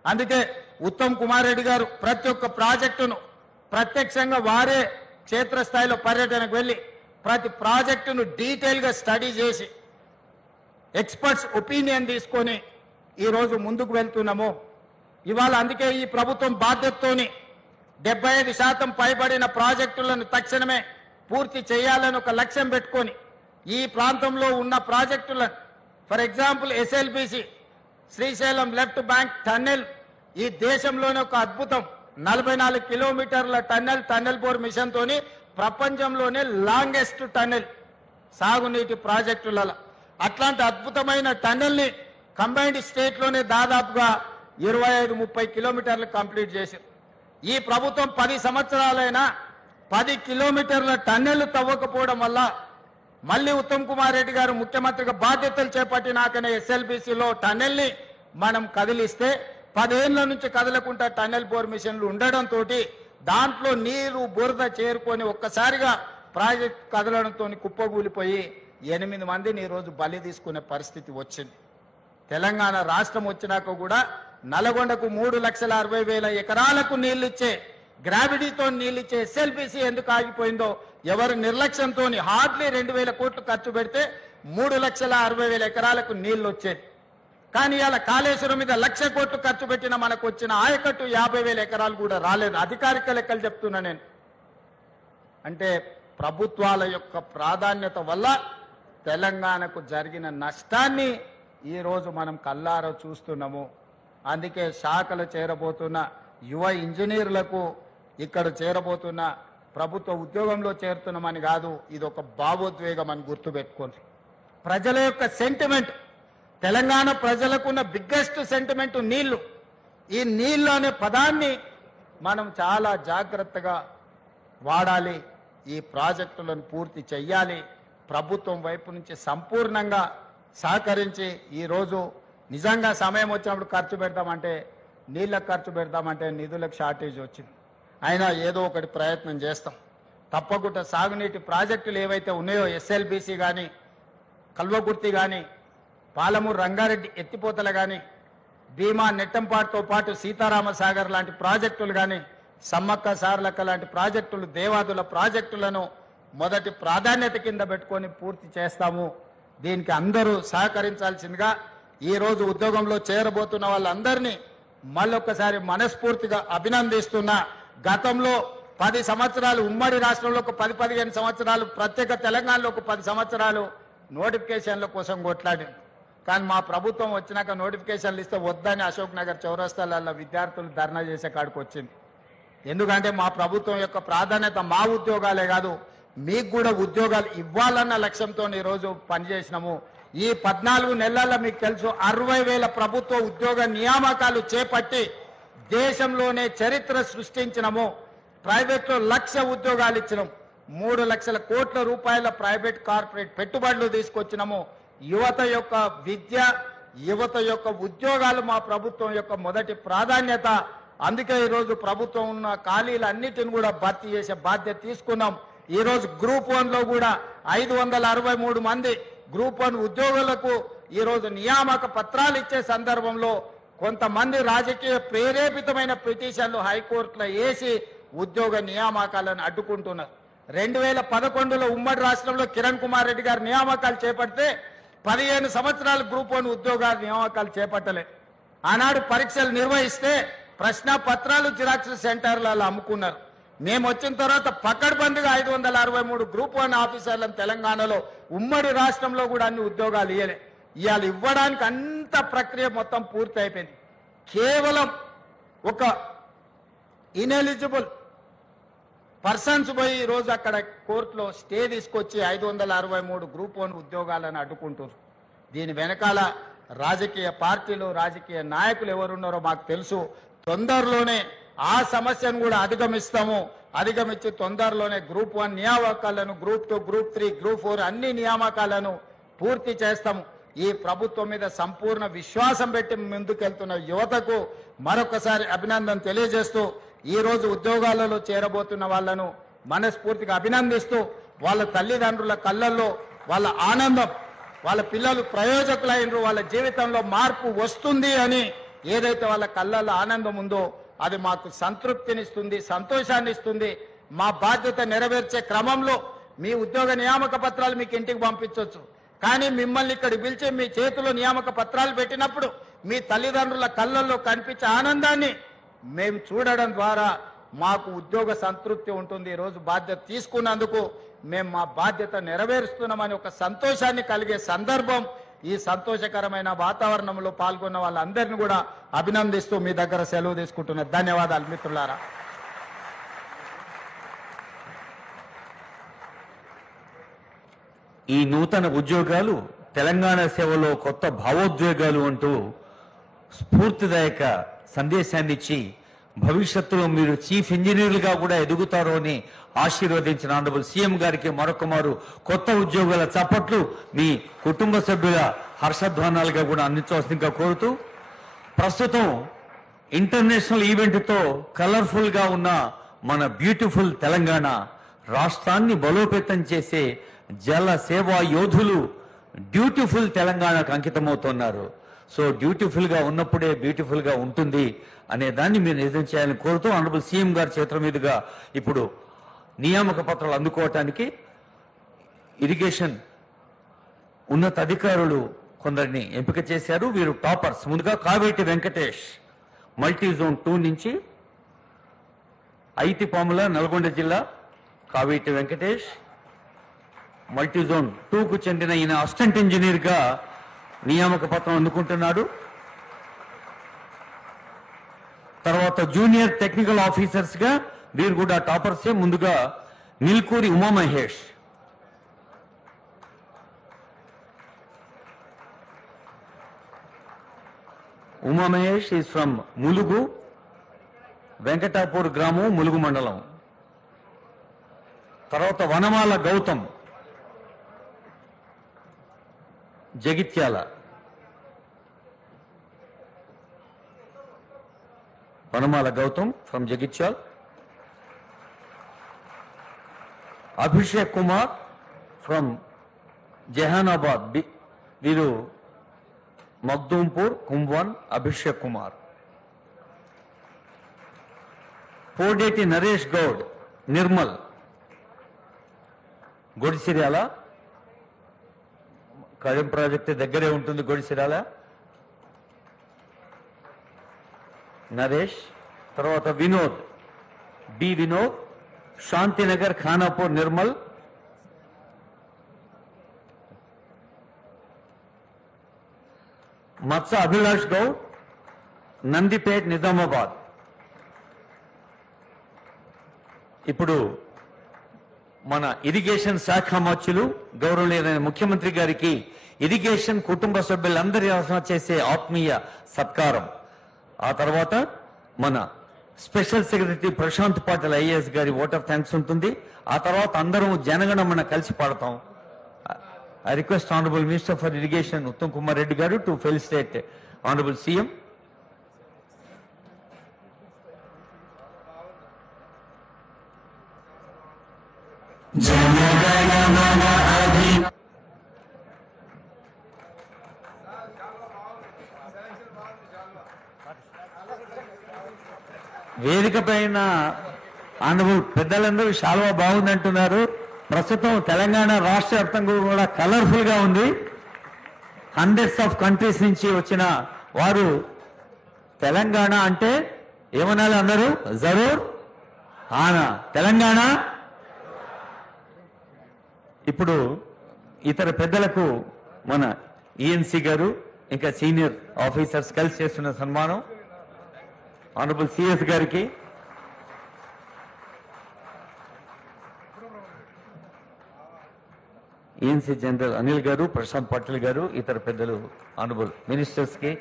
అందుకే ఉత్తమ్ కుమార్ రెడ్డి గారు ప్రతి ఒక్క ప్రాజెక్టును ప్రత్యక్షంగా వారే క్షేత్రస్థాయిలో పర్యటనకు వెళ్ళి ప్రతి ప్రాజెక్టును డీటెయిల్గా స్టడీ చేసి ఎక్స్పర్ట్స్ ఒపీనియన్ తీసుకొని ఈరోజు ముందుకు వెళ్తున్నాము. ఇవాళ అందుకే ఈ ప్రభుత్వం బాధ్యతతోని 75% పైబడిన ప్రాజెక్టులను తక్షణమే పూర్తి చేయాలని ఒక లక్ష్యం పెట్టుకొని ఈ ప్రాంతంలో ఉన్న ప్రాజెక్టులను, for example SLBC Srisailam left bank tunnel ఈ దేశంలోనే ఒక అద్భుతం. 44 కిలోమీటర్ల టన్నెల్ బోర్ మిషన్ తోని ప్రపంచంలోనే లాంగెస్ట్ టన్నెల్ సాగునీటి ప్రాజెక్టులలో. అట్లాంటి అద్భుతమైన టన్నెల్ని కంబైన్డ్ స్టేట్లోనే దాదాపుగా 25-30 కిలోమీటర్లు కంప్లీట్ చేశారు. ఈ ప్రభుత్వం 10 సంవత్సరాలైనా 10 కిలోమీటర్ల టన్నెళ్లు తవ్వకపోవడం వల్ల మళ్ళీ ఉత్తమ్ కుమార్ రెడ్డి గారు ముఖ్యమంత్రిగా బాధ్యతలు చేపట్టినాకనే ఎస్ఎల్బీసీలో టన్నెల్ని మనం కదిలిస్తే 10 ఏళ్ల నుంచి కదలకుండా టన్నెల్ బోర్ మిషన్లు ఉండడంతో దాంట్లో నీరు బురద చేరుకొని ఒక్కసారిగా ప్రాజెక్ట్ కదలడంతో కుప్పగూలిపోయి 8 మందిని ఈరోజు బలి తీసుకునే పరిస్థితి వచ్చింది. తెలంగాణ రాష్ట్రం వచ్చినాక కూడా నల్గొండకు 3,60,000 ఎకరాలకు నీళ్లిచ్చే గ్రావిటీతో నీళ్లిచ్చే ఎస్ఎల్బీసీ ఎందుకు ఆగిపోయిందో ఎవరు నిర్లక్ష్యంతో హార్డ్లీ 2,000 కోట్లు ఖర్చు పెడితే 3,60,000 ఎకరాలకు నీళ్లు వచ్చేది. కానీ ఇలా కాళేశ్వరం మీద 1,00,000 కోట్లు ఖర్చు పెట్టిన మనకు వచ్చిన ఆయకట్టు 50,000 ఎకరాలు కూడా రాలేదు. అధికారిక లెక్కలు చెప్తున్నా నేను. అంటే ప్రభుత్వాల యొక్క ప్రాధాన్యత వల్ల తెలంగాణకు జరిగిన నష్టాన్ని ఈరోజు మనం కల్లారా చూస్తున్నాము. అందుకే శాఖలు చేరబోతున్న యువ ఇంజనీర్లకు ఇక్కడ చేరబోతున్న ప్రభుత్వ ఉద్యోగంలో చేరుతున్నామని కాదు, ఇది ఒక భావోద్వేగం అని గుర్తుపెట్టుకోండి. ప్రజల యొక్క సెంటిమెంట్, తెలంగాణ ప్రజలకున్న బిగ్గెస్ట్ సెంటిమెంట్ నీళ్లు. ఈ నీళ్లు అనే పదాన్ని మనం చాలా జాగ్రత్తగా వాడాలి. ఈ ప్రాజెక్టులను పూర్తి చెయ్యాలి. ప్రభుత్వం వైపు నుంచి సంపూర్ణంగా సహకరించి ఈరోజు నిజంగా సమయం వచ్చినప్పుడు ఖర్చు పెడతామంటే, నీళ్ళకు ఖర్చు పెడతామంటే నిధులకు షార్టేజ్ వచ్చింది. అయినా ఏదో ఒకటి ప్రయత్నం చేస్తాం. తప్పకుండా సాగునీటి ప్రాజెక్టులు ఏవైతే ఉన్నాయో ఎస్ఎల్బీసీ కానీ, కల్వకుర్తి కానీ, పాలమూరు రంగారెడ్డి ఎత్తిపోతలు కానీ, భీమా నెట్టంపాటుతో పాటు సీతారామసాగర్ లాంటి ప్రాజెక్టులు కానీ, సమ్మక్క సారలక్క లాంటి ప్రాజెక్టులు, దేవాదుల ప్రాజెక్టులను మొదటి ప్రాధాన్యత కింద పెట్టుకొని పూర్తి చేస్తాము. దీనికి అందరూ సహకరించాల్సిందిగా ఈరోజు ఉద్యోగంలో చేరబోతున్న వాళ్ళందరినీ మళ్ళొక్కసారి మనస్ఫూర్తిగా అభినందిస్తున్నా. గతంలో 10 సంవత్సరాలు ఉమ్మడి రాష్ట్రంలో ఒక 10-15 సంవత్సరాలు, ప్రత్యేక తెలంగాణలో ఒక 10 సంవత్సరాలు నోటిఫికేషన్ల కోసం కొట్లాడింది. కానీ మా ప్రభుత్వం వచ్చినాక నోటిఫికేషన్లు ఇస్తే వద్దని అశోక్ నగర్ చౌరస్తాలలో విద్యార్థులు ధర్నా చేసే కాడికి వచ్చింది. ఎందుకంటే మా ప్రభుత్వం యొక్క ప్రాధాన్యత మా ఉద్యోగాలే కాదు, మీకు కూడా ఉద్యోగాలు ఇవ్వాలన్న లక్ష్యంతో ఈరోజు పనిచేసినాము. ఈ 14 నెలల్లో మీకు తెలుసు 60,000 ప్రభుత్వ ఉద్యోగ నియామకాలు చేపట్టి దేశంలోనే చరిత్ర సృష్టించినము. ప్రైవేట్లో 1,00,000 ఉద్యోగాలు ఇచ్చినాం. 3 లక్షల కోట్ల రూపాయల ప్రైవేట్ కార్పొరేట్ పెట్టుబడులు తీసుకొచ్చినాము. యువత యొక్క విద్య, యువత యొక్క ఉద్యోగాలు మా ప్రభుత్వం యొక్క మొదటి ప్రాధాన్యత. అందుకే ఈరోజు ప్రభుత్వం ఉన్న ఖాళీలన్నిటిని కూడా భర్తీ చేసే బాధ్యత తీసుకున్నాం. ఈరోజు గ్రూప్ 1లో కూడా 563 మంది గ్రూప్ 1 ఉద్యోగులకు ఈరోజు నియామక పత్రాలు ఇచ్చే సందర్భంలో కొంతమంది రాజకీయ ప్రేరేపితమైన పిటిషన్లు హైకోర్టులో వేసి ఉద్యోగ నియామకాలను అడ్డుకుంటున్నారు. 2011లో ఉమ్మడి రాష్ట్రంలో కిరణ్ కుమార్ రెడ్డి గారు నియామకాలు చేపడితే 15 సంవత్సరాలు గ్రూప్ 1 ఉద్యోగాల నియామకాలు చేపట్టలే. ఆనాడు పరీక్షలు నిర్వహిస్తే ప్రశ్న పత్రాలు జిరాక్స్ సెంటర్లలో అమ్ముకున్నారు. మేము వచ్చిన తర్వాత పకడ్బందీగా 563 గ్రూప్ 1 ఆఫీసర్లను తెలంగాణలో ఉమ్మడి రాష్ట్రంలో కూడా అన్ని ఉద్యోగాలు ఇవ్వలే. ఇవాళ ఇవ్వడానికి అంత ప్రక్రియ మొత్తం పూర్తి అయిపోయింది. కేవలం ఒక ఇనెలిజిబుల్ పర్సన్స్ పోయి ఈరోజు అక్కడ కోర్టులో స్టే తీసుకొచ్చి 563 గ్రూప్ 1 ఉద్యోగాలను అడ్డుకుంటారు. దీని వెనకాల రాజకీయ పార్టీలు, రాజకీయ నాయకులు ఎవరున్నారో మాకు తెలుసు. తొందరలోనే ఆ సమస్యను కూడా అధిగమిస్తాము. అధిగమించి తొందరలోనే గ్రూప్ 1 నియామకాలను, గ్రూప్ 2, గ్రూప్ 3, గ్రూప్ 4 అన్ని నియామకాలను పూర్తి చేస్తాము. ఈ ప్రభుత్వం మీద సంపూర్ణ విశ్వాసం పెట్టి ముందుకెళ్తున్న యువతకు మరొకసారి అభినందన తెలియజేస్తూ, ఈ రోజు ఉద్యోగాలలో చేరబోతున్న వాళ్లను మనస్ఫూర్తిగా అభినందిస్తూ, వాళ్ళ తల్లిదండ్రుల కళ్ళల్లో వాళ్ళ ఆనందం, వాళ్ళ పిల్లలు ప్రయోజకులైనరు, వాళ్ళ జీవితంలో మార్పు వస్తుంది అని ఏదైతే వాళ్ళ కళ్ళల్లో ఆనందం ఉందో అది మాకు సంతృప్తినిస్తుంది, సంతోషాన్ని ఇస్తుంది. మా బాధ్యత నెరవేర్చే క్రమంలో మీ ఉద్యోగ నియామక పత్రాలు మీకు ఇంటికి పంపించవచ్చు. కానీ మిమ్మల్ని ఇక్కడ పిలిచి మీ చేతిలో నియామక పత్రాలు పెట్టినప్పుడు మీ తల్లిదండ్రుల కళ్ళల్లో కనిపించే ఆనందాన్ని మేము చూడడం ద్వారా మాకు ఉద్యోగ సంతృప్తి ఉంటుంది. ఈరోజు బాధ్యత తీసుకున్నందుకు మేము మా బాధ్యత నెరవేరుస్తున్నామని ఒక సంతోషాన్ని కలిగే సందర్భం. ఈ సంతోషకరమైన వాతావరణంలో పాల్గొన్న వాళ్ళందరినీ కూడా అభినందిస్తూ మీ దగ్గర సెలవు తీసుకుంటున్న ధన్యవాదాలు మిత్రులారా. ఈ నూతన ఉద్యోగాలు తెలంగాణ సేవలో కొత్త భావోద్వేగాలు అంటూ స్ఫూర్తిదాయక సందేశాన్ని ఇచ్చి భవిష్యత్తులో మీరు చీఫ్ ఇంజనీర్లుగా కూడా ఎదుగుతారు అని ఆశీర్వదించిన ఆనరబుల్ సీఎం గారికి మరొకమారు కొత్త ఉద్యోగాల చప్పట్లు మీ కుటుంబ సభ్యుల హర్షధ్వానాలుగా కూడా అందించవలసిందిగా కోరుతూ, ప్రస్తుతం ఇంటర్నేషనల్ ఈవెంట్తో కలర్ఫుల్ గా ఉన్న మన బ్యూటిఫుల్ తెలంగాణ రాష్ట్రాన్ని బలోపేతం చేసే జల సేవా యోధులు డ్యూటిఫుల్ తెలంగాణకు అంకితమవుతున్నారు. సో డ్యూటిఫుల్ గా ఉన్నప్పుడే బ్యూటిఫుల్ గా ఉంటుంది అనే దాన్ని మీరు నిజం చేయాలని కోరుతూ ఆనరబుల్ సీఎం గారి చేతుల మీదుగా ఇప్పుడు నియామక పత్రాలు అందుకోవటానికి ఇరిగేషన్ ఉన్నత అధికారులు కొందరిని ఎంపిక చేశారు. వీరు టాపర్స్. ముందుగా కావేటి వెంకటేష్ మల్టీ జోన్ 2 నుంచి, ఐతిపాముల నల్గొండ జిల్లా కావేటి వెంకటేష్ మల్టీ జోన్ 2కు చెందిన ఈయన అసిస్టెంట్ ఇంజనీర్ గా నియామక పత్రం అందుకుంటున్నాడు. తర్వాత జూనియర్ టెక్నికల్ ఆఫీసర్స్ గా వీరు కూడా టాపర్సే. ముందుగా నిల్కూరి ఉమామహేష్, ఉమామహేష్ ఈజ్ ఫ్రమ్ ములుగు, వెంకటాపూర్ గ్రామం, ములుగు మండలం. తర్వాత వనమాల గౌతమ్, జగిత్యాల. వనమాల గౌతమ్ ఫ్రమ్ జగిత్యాల్. అభిషేక్ కుమార్ ఫ్రమ్ జహానాబాద్, వీరు మగ్దూంపూర్, కుంభవన్. అభిషేక్ కుమార్. పోడేటి నరేష్ గౌడ్, నిర్మల్, గొడిసిర్యాల. కడియం ప్రాజెక్టు దగ్గరే ఉంటుంది గొడిసిర్యాల. నరేష్. తర్వాత వినోద్, బి వినోద్, శాంతినగర్, ఖానాపూర్, నిర్మల్. మత్స అభిలాష్ గౌడ్, నందిపేట్, నిజామాబాద్. ఇప్పుడు మన ఇరిగేషన్ శాఖ మంత్రులు గౌరవనీయులైన ముఖ్యమంత్రి గారికి ఇరిగేషన్ కుటుంబ సభ్యులందరి తరఫున చేసే ఆత్మీయ సత్కారం. ఆ తర్వాత మన special secretary Prashant Patil IAS గారి ఓట్ ఆఫ్ థ్యాంక్స్ ఉంటుంది. ఆ తర్వాత అందరం జనగణమన కలిసి పాడతాం. I request honourable minister for irrigation Uttam Kumar Reddy garu to felicitate honourable CM. వేదిక పైన ఆనరబుల్ పెద్దలందరూ శాలువా బాగుందంటున్నారు. ప్రస్తుతం తెలంగాణ రాష్ట్ర వ్యాప్తంగా కూడా కలర్ఫుల్ గా ఉంది. హండ్రెడ్స్ ఆఫ్ కంట్రీస్ నుంచి వచ్చిన వారు తెలంగాణ అంటే ఏమనాలి అందరూ? జరూర్ ఆనా తెలంగాణ. ఇప్పుడు ఇతర పెద్దలకు మన ఈఎన్సీ గారు ఇంకా సీనియర్ ఆఫీసర్స్ కలిసి చేస్తున్న సన్మానం ఆనరబుల్ సిఎస్ గారికి, ఈఎన్సీ జనరల్ అనిల్ గారు, ప్రశాంత్ పాటిల్ గారు, ఇతర పెద్దలు, ఆనరబుల్ మినిస్టర్స్ కి.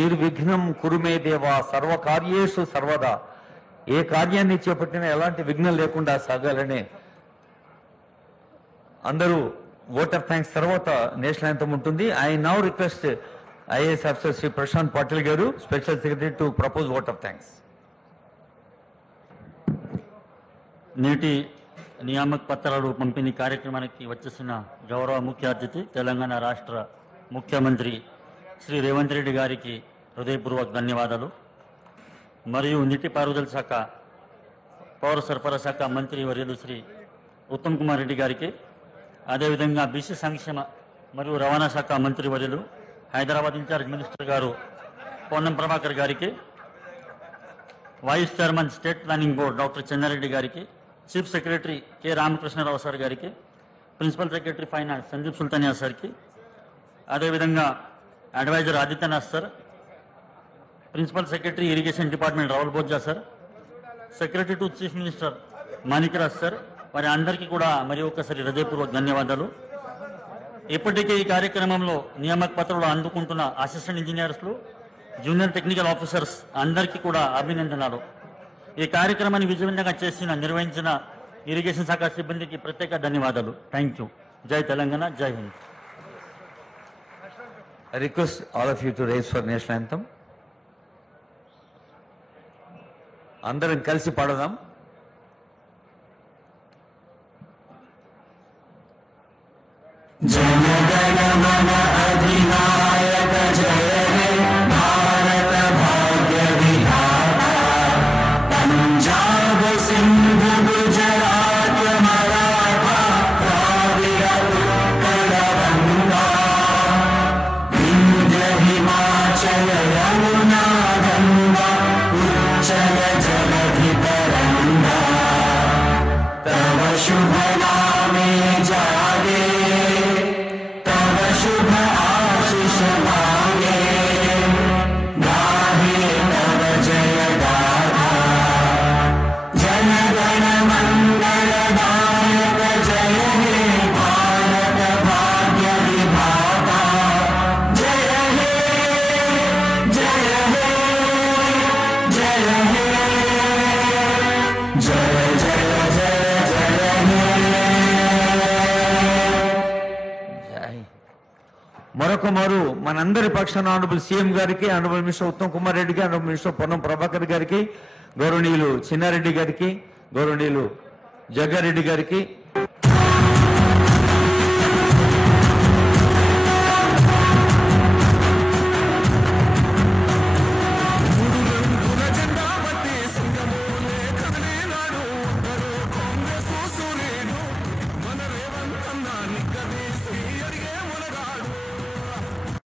నిర్విఘ్నం కురుమే దేవా సర్వకార్యేషు సర్వదా. ఏ కార్యాన్ని చేపట్టినా ఎలాంటి విఘ్నం లేకుండా సాగాలనే అందరూ ఓట్ ఆఫ్ థ్యాంక్స్ తర్వాత నేషనల్ యాంథమ్ ఉంటుంది. I now request IAS officer Shri Prashant Patil garu, special secretary, to propose vote of thanks. నేటి నియామక పత్రాలు పంపిణీ కార్యక్రమానికి వచ్చేసిన గౌరవ ముఖ్య అతిథి తెలంగాణ రాష్ట్ర ముఖ్యమంత్రి శ్రీ రేవంత్ రెడ్డి గారికి హృదయపూర్వక ధన్యవాదాలు. మరియు నీటిపారుదల శాఖ, పౌర సరఫరా శాఖ మంత్రి వర్యులు శ్రీ ఉత్తమ్ కుమార్ రెడ్డి గారికి, అదేవిధంగా బీసీ సంక్షేమ మరియు రవాణా శాఖ మంత్రి వర్యులు హైదరాబాద్ ఇన్ఛార్జ్ మినిస్టర్ గారు పొన్నం ప్రభాకర్ గారికి, vice chairman state planning board doctor Chenna Reddy గారికి, chief secretary K Ramakrishna Rao sir గారికి, principal secretary finance Sandeep Sultania సార్కి, అదేవిధంగా adviser Adityanath sir, principal secretary irrigation department Rahul Bojja sir, secretary to chief minister Manikraj sir, వారి అందరికీ కూడా మరి ఒకసారి హృదయపూర్వక ధన్యవాదాలు. ఇప్పటికే ఈ కార్యక్రమంలో నియామక పత్రాలు అందుకుంటున్న అసిస్టెంట్ ఇంజనీర్స్లు, జూనియర్ టెక్నికల్ ఆఫీసర్స్ అందరికీ కూడా అభినందనలు. ఈ కార్యక్రమాన్ని విజయవంతంగా నిర్వహించిన ఇరిగేషన్ శాఖ సిబ్బందికి ప్రత్యేక ధన్యవాదాలు. Thank you. జై తెలంగాణ, జై Hind. I request all of you to raise for national anthem. అందరం కలిసి పాడదాం. జనగణ మన అధినాయక జయ హే భారత భాగ్య విధాత పంజాబ్ సింధు గుజరాత్ మరాఠా ద్రావిడ ఉత్కళ గంగా వింధ్య హిమాచల యమునా గంగా ఉచ్చల జలధి తరంగా తవ శుభ నామే జాగే शुभ आशीष मांगे गाहे तव जय गाथा जन गण मंगल दायक जय हे भारत भाग्य विधाता जय हे जय हे जय हे जय जय जय जय हे మరొక మారు మనందరి పక్షాన ఆనరబుల్ సీఎం గారికి, ఆనరబుల్ మినిస్టర్ ఉత్తమ్ కుమార్ రెడ్డికి, ఆనరబుల్ మినిస్టర్ పొన్నం ప్రభాకర్ గారికి, గౌరవనీయులు చిన్నారెడ్డి గారికి, గౌరవనీయులు జగ్గారెడ్డి గారికి,